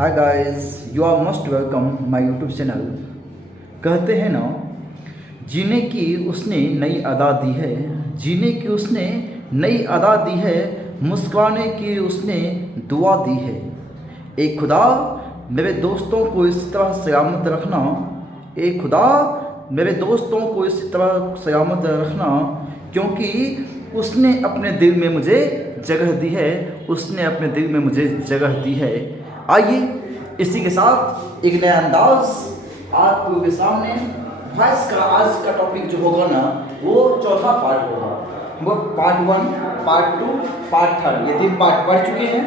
Hi guys, you are most welcome my YouTube channel. कहते हैं ना, जीने की उसने नई अदा दी है, जीने की उसने नई अदा दी है, मुस्कुराने की उसने दुआ दी है। ए खुदा मेरे दोस्तों को इस तरह सलामत रखना, ए खुदा मेरे दोस्तों को इस तरह सलामत रखना, क्योंकि उसने अपने दिल में मुझे जगह दी है, उसने अपने दिल में मुझे जगह दी है। आइए इसी के साथ एक नया अंदाज आप लोगों के सामने। वॉइस का आज का टॉपिक जो होगा ना, वो चौथा पार्ट होगा। वो पार्ट 1, पार्ट 2, पार्ट 3, ये 3 पार्ट पढ़ चुके हैं।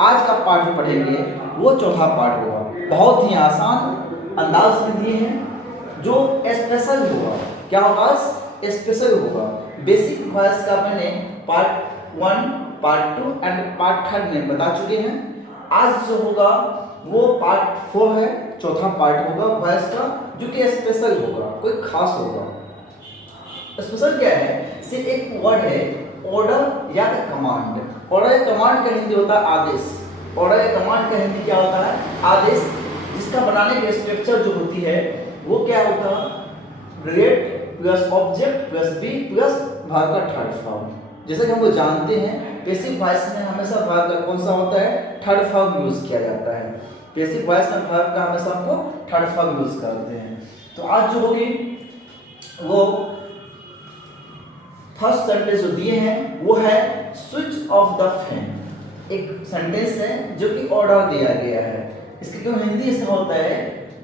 आज का पार्ट जो पढ़ेंगे वो चौथा पार्ट होगा। बहुत ही आसान अंदाज में दिए हैं, जो स्पेशल होगा। क्या होगा? स्पेशल होगा। बेसिक वॉइस का मैंने पार्ट 1, पार्ट 2 एंड पार्ट 3 में बता चुके हैं। आज जो होगा वो पार्ट 4 है, चौथा पार्ट होगा वॉइस का, जो कि स्पेशल होगा, कोई खास होगा। स्पेशल क्या है? सिर्फ एक वर्ड है, ऑर्डर या कमांड। ऑर्डर या कमांड का हिंदी होता है आदेश। ऑर्डर या कमांड का हिंदी क्या होता है? आदेश। जिसका बनाने की स्ट्रक्चर जो होती है वो क्या होता है? Relate plus object plus b plus भाग का थर्ड फॉर्म। जैसे कि हम लोग जानते हैं, बेसिक वॉइस में हमेशा भाग का कौन सा होता है? थर्ड फॉर्म यूज किया जाता है। बेसिक वॉइस में भाग का हमेशा हमको थर्ड फॉर्म यूज करते हैं। तो आज जो होगी वो फर्स्ट सेंटेंस जो दिए हैं वो है स्विच ऑफ द फैन। एक सेंटेंस है जो कि ऑर्डर दिया गया है। इसके क्यों हिंदी इसमें होता है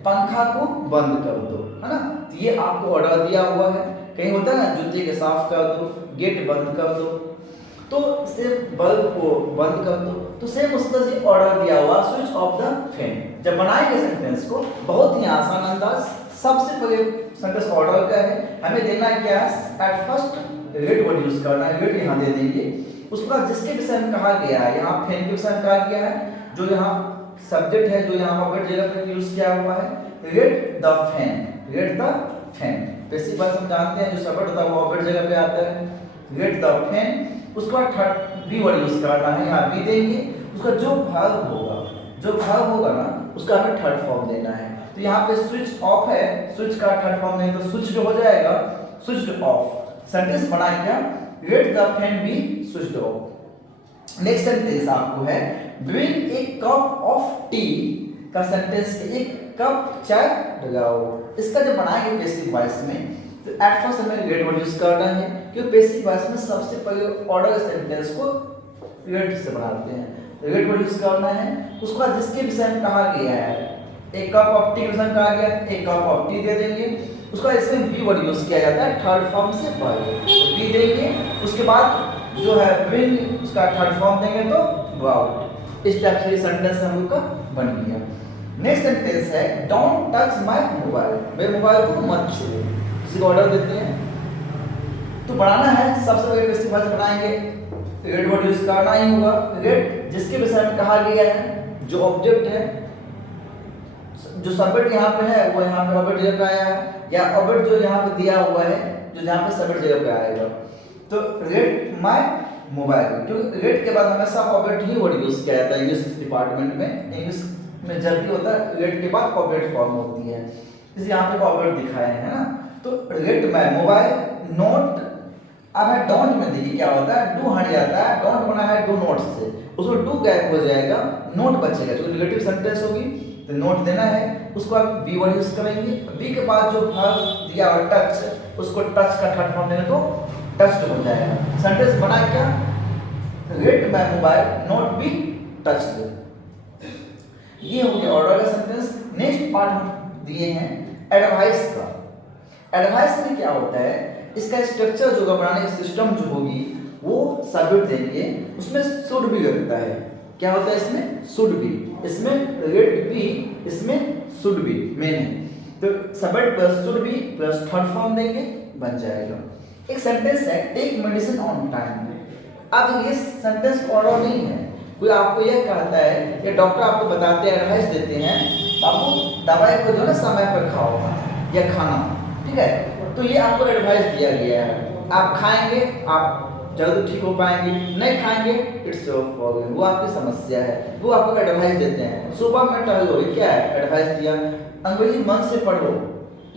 पंखा को बंद कर दो, है ना। तो ये आपको ऑर्डर दिया हुआ है। कहीं होता है ना, जूते के साफ कर दो, गेट बंद कर दो, तो से बल्ब को बंद कर दो। तो सेम उसका से ऑर्डर दिया हुआ स्विच ऑफ द फैन। जब बनाएंगे सेंटेंस को, बहुत ही आसान अंदाज। सबसे पहले सेंटेंस ऑर्डर का है, हमें देना क्या है? At first red word use करना है। रेड यहाँ दे देंगे। उसके बाद जिसके विषय में कहा गया है, यहाँ फैन के विषय में कहा गया है, जो यहाँ सब्जेक्ट है, जो यहाँ ऑब्जेक्ट जगह पर यूज किया हुआ है, read the fan. Read the fan basic बात हम जानते हैं, जो सब्जेक्ट होता है वो ऑब्जेक्ट जगह पे आता है। Read the fan. उसके बाद थर्ड बी वर्ड यूज करना है, यहाँ बी देंगे। उसका जो भाग होगा ना, उसका हमें थर्ड फॉर्म देना है। तो यहाँ पे स्विच ऑफ है, स्विच का थर्ड फॉर्म नहीं, तो स्विच जो हो जाएगा स्विच्ड ऑफ। सेंटेंस बना क्या? Let the fan B switched off. Next sentence आपको है bring a cup of T का सेंटेंस। एक कप चाय लगाओ। इसका जब बनाएंगे बेसिक वॉइस में, तो एट फर्स्ट हमें रेड वर्ड यूज करना है, क्योंकि बेसिक वॉइस में सबसे पहले ऑर्डर सेंटेंस को रेड से बनाते हैं। रेड वर्ड यूज करना है। उसके बाद जिसके विषय में कहा गया है, एक कप ऑफ टी के विषय में कहा गया है, एक कप ऑफ टी दे देंगे। उसके बाद इसमें बी वर्ड यूज किया जाता है थर्ड फॉर्म से पहले, तो बी देंगे। उसके बाद जो है ब्रिंग, उसका थर्ड फॉर्म देंगे तो गो आउट। इस टाइप से सेंटेंस हम लोग का बन गया। नेक्स्ट सेंटेंस है डोंट टच माय मोबाइल। मेरे मोबाइल को मत छुओ। किसी को ऑर्डर देते हैं तो बनाना है, सबसे पहले बेसिक वॉइस बनाएंगे, रेड वर्ड यूज करना ही होगा। रेड जिसके विषय में कहा गया है, जो ऑब्जेक्ट है, जो सब्जेक्ट यहाँ पे है वो यहाँ पे ऑब्जेक्ट जगह पे आया है, या ऑब्जेक्ट जो यहाँ पे दिया हुआ है जो यहाँ पे सब्जेक्ट जगह पे आएगा। तो रेड माय मोबाइल, क्योंकि रेड के बाद हमेशा ऑब्जेक्ट ही वर्ड यूज किया जाता है इंग्लिश डिपार्टमेंट में। इंग्लिश में जब भी होता है रेड के बाद ऑब्जेक्ट फॉर्म होती है, इसे यहाँ पे ऑब्जेक्ट दिखाए हैं ना। तो रेड माय मोबाइल नोट। अब है डोंट में देखिए क्या होता है, डू हट जाता है, डोंट बना है डू नोट से, उसको डू गायब हो जाएगा, नोट बचेगा। जो नेगेटिव सेंटेंस होगी तो नोट देना है। उसको आप बी वर्ड यूज करेंगे। बी के बाद जो भाग दिया हुआ टच, उसको टच का थर्ड फॉर्म देंगे तो टच्ड हो जाएगा। सेंटेंस बना क्या? Red my mobile note be touched. ये हो गया ऑर्डर का सेंटेंस। नेक्स्ट पार्ट हम दिए हैं एडवाइस का। एडवाइस में क्या होता है? इसका स्ट्रक्चर जो बनाने की सिस्टम जो होगी वो सब्जेक्ट देंगे, उसमें शुड भी लगता है। क्या होता है इसमें? शुड भी। इसमें रेड बी, इसमें शुड बी मेन है। तो subject plus should be plus third form देंगे, बन जाएगा। एक सेंटेंस है टेक मेडिसिन ऑन टाइम। अब ये सेंटेंस ऑर्डर नहीं है। कोई आपको यह कहता है, या डॉक्टर आपको बताते हैं, एडवाइस देते हैं, बाबू दवाई को जो है समय पर खाओ या खाना, ठीक है। तो ये आपको एडवाइस दिया गया है, आप खाएंगे, आप जल्द ठीक हो पाएंगे, नहीं खाएंगे इट्स योर प्रॉब्लम, वो आपकी समस्या है। वो आपको एडवाइस देते हैं, सुबह में टहलो, ये क्या है एडवाइस दिया। अंग्रेजी मन से पढ़ो,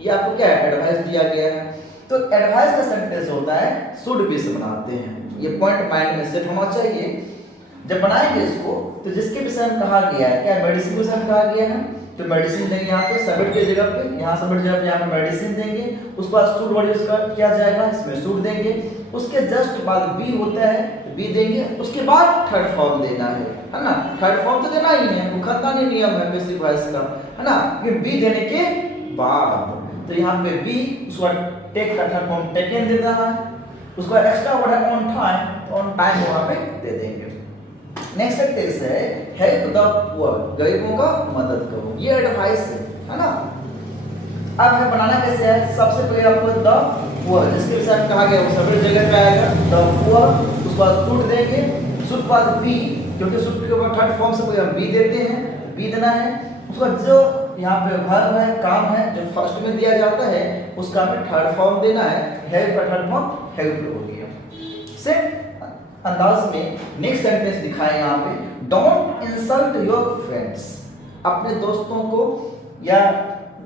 ये आपको क्या है एडवाइस दिया गया है। तो एडवाइस का सेंटेंस होता है शुड बी से बनाते हैं, ये पॉइंट माइंड में सेट होना चाहिए। जब बनाएंगे इसको तो जिसके विषय में कहा गया है, क्या मेडिसिन के विषय में कहा गया है, तो मेडिसिन देंगे यहाँ पे सबमिट की जगह पे, यहाँ सबमिट जगह पे यहाँ पे मेडिसिन देंगे। उसके बाद सूट वर्ड यूज किया जाएगा, इसमें सूट देंगे। उसके जस्ट बाद बी होता है, बी देंगे। उसके बाद थर्ड फॉर्म देना है ना। थर्ड फॉर्म तो देना ही है, वो खानदानी नियम है बेसिक वॉइस का, है ना। ये बी देने के बाद तो यहाँ पे बी, उसका टेक का थर्ड फॉर्म टेकन देता है। उसका एक्स्ट्रा वर्ड है ऑन टाइम वहाँ पे दे देंगे। नेक्स्ट सेंटेंस है हेल्प द पुअर, गरीबों का मदद करो, ये एडवाइस है ना। अब है बनाना कैसे है, सबसे पहले आपको द पुअर जिसके विषय में कहा गया वो सभी जगह पे आएगा, द पुअर। उसके बाद सूट देंगे, सूट के बाद बी, क्योंकि सूट के बाद थर्ड फॉर्म से पहले हम बी देते हैं, बी देना है। उसका जो यहाँ पे वर्ब है, काम है, जो फर्स्ट में दिया जाता है उसका हमें थर्ड फॉर्म देना है। हेल्प का थर्ड फॉर्म हेल्प हो गया। सेम अंदाज में नेक्स्ट सेंटेंस दिखाएं यहाँ पे, डोंट इंसल्ट योर फ्रेंड्स, अपने दोस्तों को, या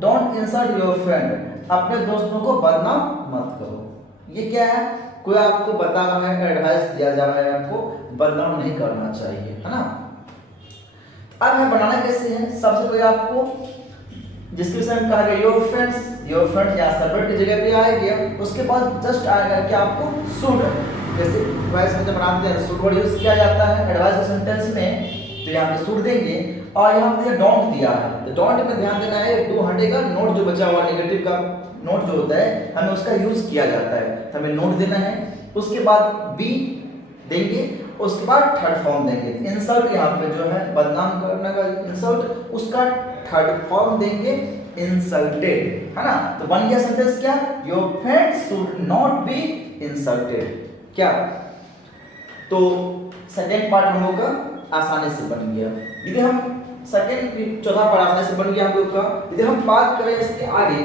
डोंट इंसल्ट योर फ्रेंड, अपने दोस्तों को बदनाम मत करो। ये क्या है, कोई आपको बता रहा है, एडवाइस दिया जा रहा है आपको बदनाम नहीं करना चाहिए, है ना। अब है बनाना कैसे है, सबसे पहले आपको जिसके विषय में कहा गया योर फ्रेंड्स यहाँ सबमिट की जगह पे आएगा। उसके बाद जस्ट आएगा कि आपको शुड, जैसे वॉइस में जब बनाते हैं शुड वर्ड यूज किया जाता है एडवाइस सेंटेंस में, तो यहाँ पे शुड देंगे। और यहाँ पे डोंट दिया है, तो डोंट में ध्यान देना है, टू हटेगा, नोट जो बचा हुआ नेगेटिव का नोट जो होता है हमें उसका यूज किया जाता है, तो हमें नोट देना है। उसके बाद बी देंगे, उसके बाद थर्ड फॉर्म देंगे। इंसल्ट यहाँ पे जो है बदनाम करने का इंसल्ट, उसका थर्ड फॉर्म देंगे इंसल्टेड, है ना। तो बन गया सेंटेंस क्या, your friends should not be insulted. क्या, तो सेकेंड पार्ट हम लोग का आसानी से बन गया। यदि हम सेकेंड चौथा पार्ट आसानी से बन गया हम लोग का। यदि हम बात करें इसके आगे,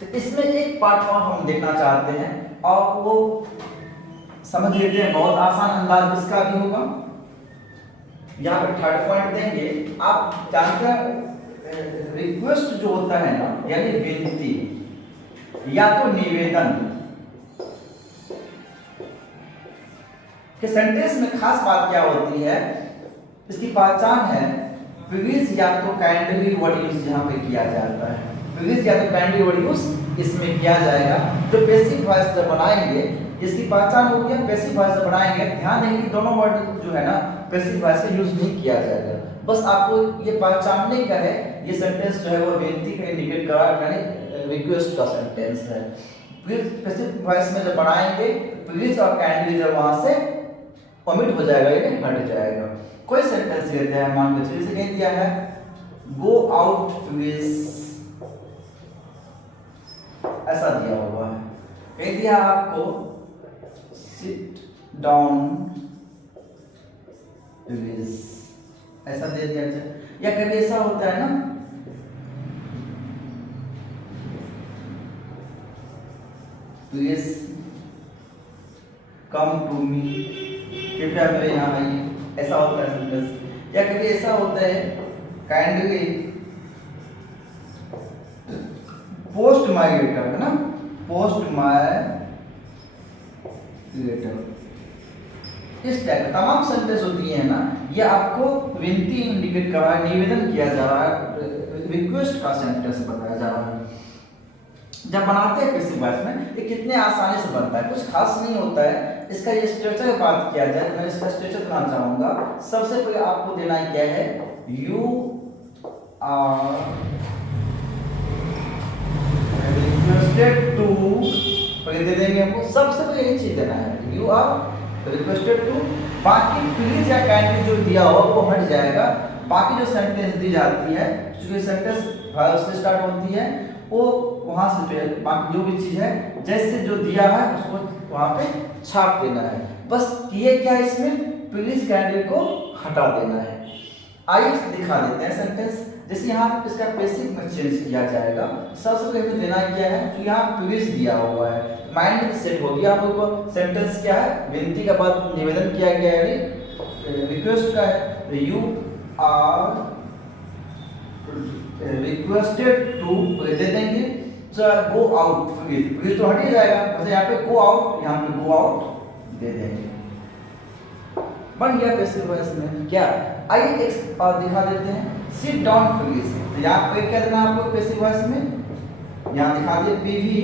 तो इसमें एक पार्ट और हम देखना चाहते हैं और वो समझ लेते हैं, बहुत आसान अंदाज इसका भी होगा। यहाँ पे थर्ड पॉइंट देंगे, आप जानते हैं रिक्वेस्ट जो होता है ना, यानी विनती या तो निवेदन के सेंटेंस में खास बात क्या होती है, इसकी पहचान है प्लीज या तो काइंडली वर्ड यूज यहाँ पे किया जाता है। प्लीज या तो काइंडली वर्ड यूज इसमें किया जाएगा। जो बेसिक वॉइस जब बनाएंगे इसकी पहचान होगी, बेसिक वॉइस जब बनाएंगे ध्यान देंगे कि दोनों वर्ड जो है ना बेसिक वॉइस का यूज नहीं किया जाएगा। बस आपको ये पहचानने का है, ये सेंटेंस जो है वो विनती का इंडिकेट कर रहा है, यानी रिक्वेस्ट का सेंटेंस है। प्लीज बेसिक वॉइस में जब बनाएंगे प्लीज और काइंडली जब वहां से ओमिट हो जाएगा, यानी हट जाएगा। कोई सेंटेंस लेते हैं, मान लो जैसे कह दिया है गो आउट प्लीज, ऐसा दिया हुआ है। कह दिया आपको सिट डाउन प्लीज, ऐसा दे दिया जाए। या कभी ऐसा होता है ना, प्लीज कम टू मी, कृपया मेरे यहाँ आइए, ऐसा होता है सेंटेंस। या कभी ऐसा होता है काइंडली पोस्ट माय लेटर, है ना, पोस्ट माय लेटर। इस टाइप तमाम सेंटेंस होती है ना, ये आपको विनती इंडिकेट कर रहा है, निवेदन किया जा रहा है, रिक्वेस्ट का सेंटेंस बताया जा रहा है। जब बनाते हैं किसी वॉइस में ये कितने आसानी से बनता है, कुछ खास नहीं होता है। इसका ये स्ट्रक्चर बात किया जाए, मैं इसका स्ट्रक्चर बनाना चाहूंगा। सबसे पहले आपको देना क्या है, यू आर रिक्वेस्टेड टू, पहले दे देंगे हमको, सबसे पहले यही चीज देना है, यू आर रिक्वेस्टेड टू। बाकी प्लीज या काइंडली जो दिया हो वो हट जाएगा। बाकी जो सेंटेंस दी जाती है, जो सेंटेंस वर्ब से स्टार्ट होती है, वो वहां से बाकी जो भी चीज है जैसे जो दिया है उसको वहां पे छाप देना है। बस ये क्या, इसमें प्लीज काइंडली को हटा देना है। आइए दिखा देते हैं सेंटेंस। जैसे यहाँ इसका बेसिक में चेंज किया जाएगा। सबसे पहले देना क्या है, जो यहाँ प्रीवियस दिया हुआ है, माइंड में सेट हो गया आप लोगों को। सेंटेंस क्या है, विनती के बाद निवेदन किया गया है, रिक्वेस्ट का है, यू आर रिक्वेस्टेड टू दे देंगे, गो आउट, प्लीज तो हट ही जाएगा, जैसे यहाँ पे गो आउट, यहाँ पे गो आउट दे देंगे, बन गया पैसिव वॉइस में। क्या, आइए एक और दिखा देते हैं, सिट डाउन प्लीज। तो यहाँ पे क्या देना आपको पैसिव वॉइस में, यहाँ दिखा दिए PV,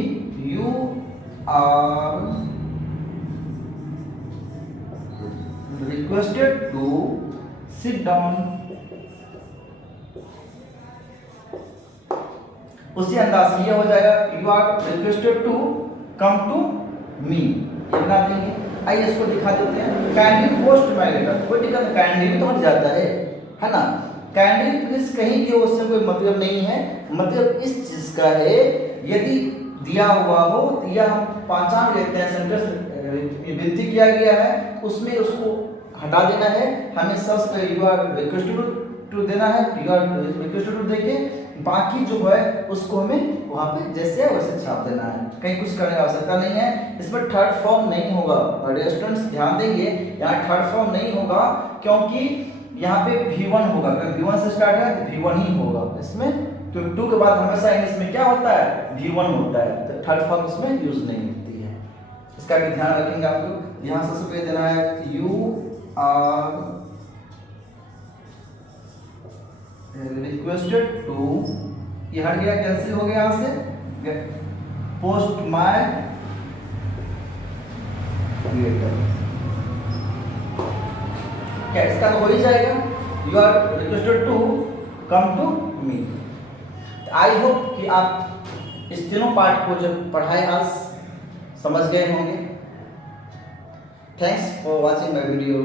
you are requested to sit down. उसी अंदाज से ये हो जाएगा, you are requested to come to me, ये बना देंगे। आइए इसको दिखा देते हैं, काइंडली पोस्ट माय लेटर। कोई दिक्कत, काइंडली भी तो हट जाता है ना। काइंडली प्लीज कहीं के उससे कोई मतलब नहीं है, मतलब इस चीज का है, यदि दिया हुआ हो तो यह हम पहचान लेते हैं, सेंटेंस विनती किया गया है उसमें उसको हटा देना है, हमें सबसे यू आर रिक्वेस्टेड टू देना है, यू आर रिक्वेस्टेड टू देके बाकी जो है उसको हमें वहाँ पे जैसे है वैसे छाप देना है, कहीं कुछ करने की आवश्यकता नहीं है। इसमें थर्ड फॉर्म नहीं होगा, और स्टूडेंट्स ध्यान देंगे यहाँ थर्ड फॉर्म नहीं होगा, क्योंकि यहाँ पे V1 होगा, अगर V1 से स्टार्ट है तो V1 ही होगा इसमें, क्योंकि 2 के बाद हमेशा इंग्लिश में क्या होता है, V1 होता है, तो थर्ड फॉर्म इसमें यूज नहीं होती है। इसका भी ध्यान रखेंगे आप लोग। यहाँ सबसे पहले देना है यू आर रिक्वेस्टेड टू, ये हट गया, कैंसिल हो गया यहाँ से, पोस्ट माय लेटर। क्या इसका तो हो ही जाएगा, you are requested to come to me. I hope कि आप इस तीनों पार्ट को जब पढ़ाए आज समझ गए होंगे। Thanks for watching my video.